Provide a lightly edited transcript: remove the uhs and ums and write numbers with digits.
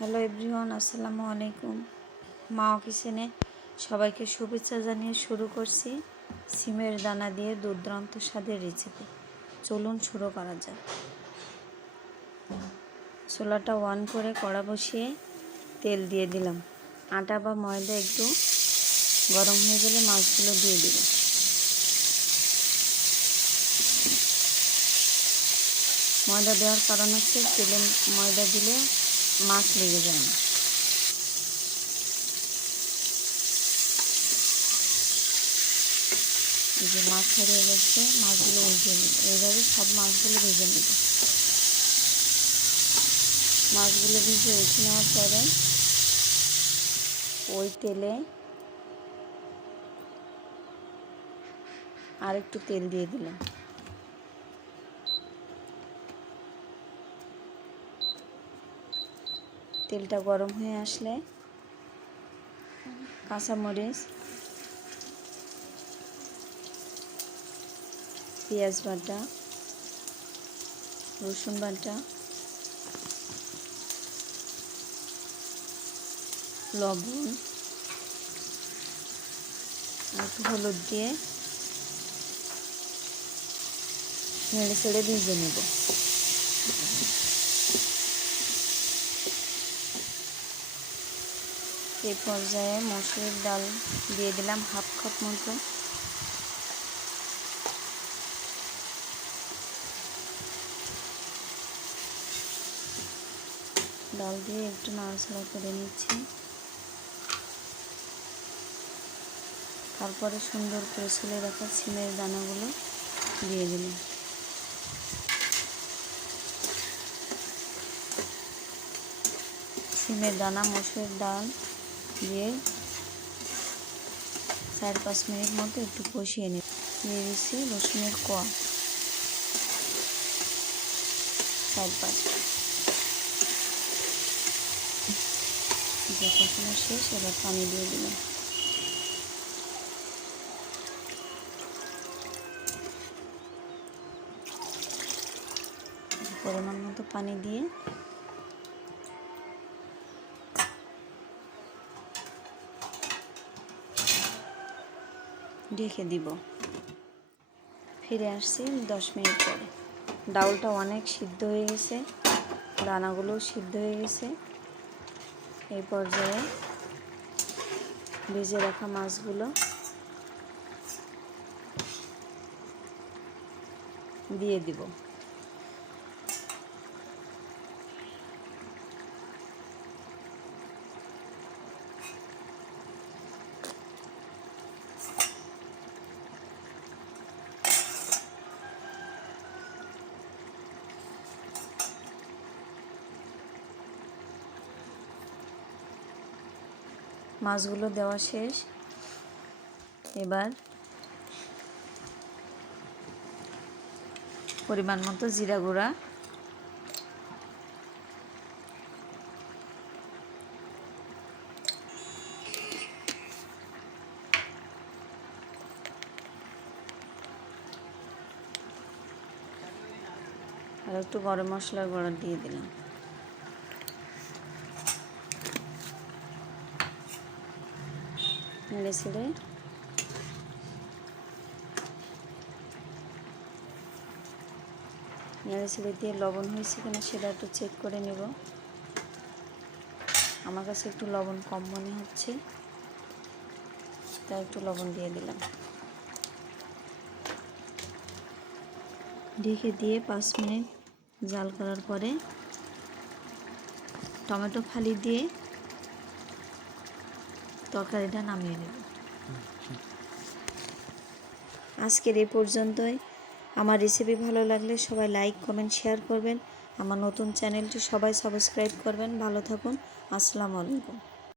Hello everyone, আসসালামু আলাইকুম। মা কিচেনে সবাইকে শুভেচ্ছা জানিয়ে শুরু করছি সিমের দানা দিয়ে দুর্দান্ত স্বাদের রেসিপি। চলুন শুরু করা যাক। চুলাটা অন করে কড়া বসিয়ে তেল দিয়ে দিলাম। আটা বা ময়দা একটু গরম হয়ে গেলে মাছগুলো দিয়ে দিব। ময়দা দেওয়ার কারণ হচ্ছে তেলে ময়দা দিলে মাছ লেগে যায় না। এই যে মাছ ছাড়িয়ে গেছে, মাছগুলো উল্টে নেব। এইভাবে সব মাছগুলো ভেজে নেব। মাছগুলো ভেজে উঠে নেওয়ার পরে ওই তেলে আর একটু তেল দিয়ে দিলাম। তেলটা গরম হয়ে আসলে কাঁচামরিচ, পেঁয়াজ বাটা, রসুন বাটা, লবণ আর একটু হলুদ দিয়ে নেড়ে চেড়ে ভেজে নেব। এই পর্যায়ে মসুরের ডাল দিয়ে দিলাম হাফ কাপ মতো। ডাল দিয়ে একটু নাড়াচাড়া করে নিচ্ছি। তারপরে সুন্দর করে ছুলে রাখা সিমের দানাগুলো দিয়ে দিলাম। সিমের দানা, মসুরের ডাল দিয়ে 4-5 মিনিট মতো একটু কষিয়ে নিই। দিয়ে দিচ্ছি রসুনের কোয়া 4-5। যে কষানো শেষ, এবার পানি দিয়ে দিলাম। পরিমাণ মতো পানি দিয়ে ঢেকে দিব। ফিরে আসছি 10 মিনিট পরে। ডাউলটা অনেক সিদ্ধ হয়ে গেছে, দানাগুলোও সিদ্ধ হয়ে গেছে। এই পর্যায়ে ভেজে রাখা মাছগুলো দিয়ে দিব। মাছগুলো দেওয়া শেষ। এবার পরিমাণ মতো জিরা গুঁড়া, আর একটু গরম মশলার গুঁড়া দিয়ে দিলাম। নেড়ে ছেড়ে দিয়ে লবণ হয়েছে কিনা সেটা একটু চেক করে নেব। আমার কাছে একটু লবণ কম মনে হচ্ছে, তাই একটু লবণ দিয়ে দিলাম। ঢেকে দিয়ে 5 মিনিট জাল করার পরে টমেটো ফালি দিয়ে তরকারিটা নামিয়ে নেব। আজকের এই পর্যন্তই। আমার রেসিপি ভালো লাগলে সবাই লাইক, কমেন্ট, শেয়ার করবেন। আমার নতুন চ্যানেলটি সবাই সাবস্ক্রাইব করবেন। ভালো থাকুন। আসসালামু আলাইকুম।